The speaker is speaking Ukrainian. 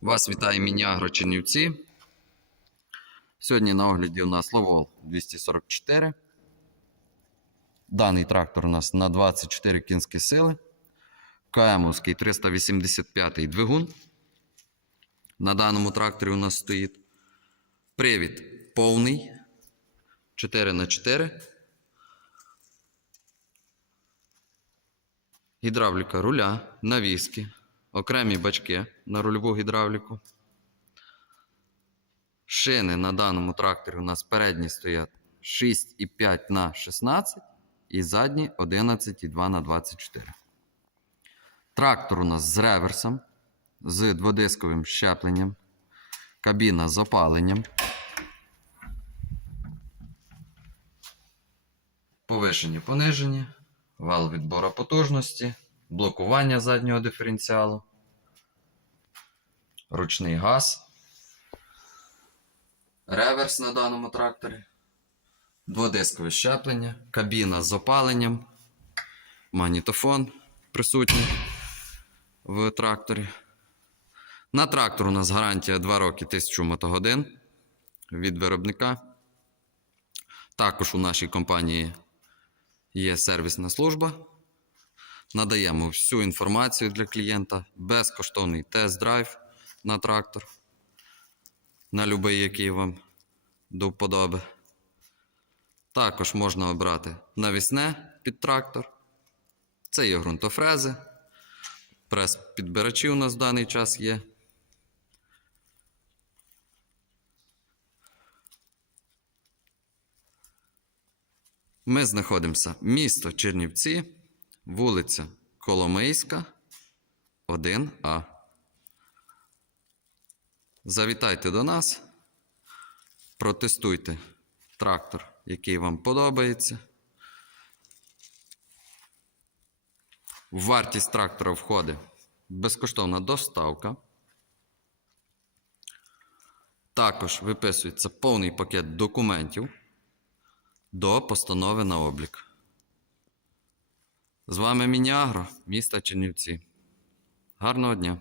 Вас вітає Мініагро Чернівці. Сьогодні на огляді у нас Ловол 244. Даний трактор у нас на 24 кінські сили. КМовський 385 двигун. На даному тракторі у нас стоїть. Привід повний. 4 на 4 Гідравліка руля, навіски, окремі бачки на рульову гідравліку. Шини на даному тракторі у нас передні стоять 6,5 на 16 і задні 11,2 на 24. Трактор у нас з реверсом, з дводисковим щепленням, кабіна з опаленням. Повишені, понижені, вал відбору потужності, блокування заднього диференціалу, ручний газ, реверс на даному тракторі, дводискове щеплення, кабіна з опаленням, магнітофон присутній в тракторі. На трактор у нас гарантія 2 роки 1000 мотогодин від виробника. Також у нашій компанії є сервісна служба. Надаємо всю інформацію для клієнта, безкоштовний тест-драйв на трактор, на будь-який, який вам до вподоби. Також можна обрати навісне під трактор. Це є ґрунтофрези. Прес підбирачі у нас в даний час є. Ми знаходимося місто Чернівці, вулиця Коломийська, 1А. Завітайте до нас, протестуйте трактор, який вам подобається. В вартість трактора входить безкоштовна доставка. Також виписується повний пакет документів до постанови на облік. З вами Мініагро, міста Чернівці. Гарного дня!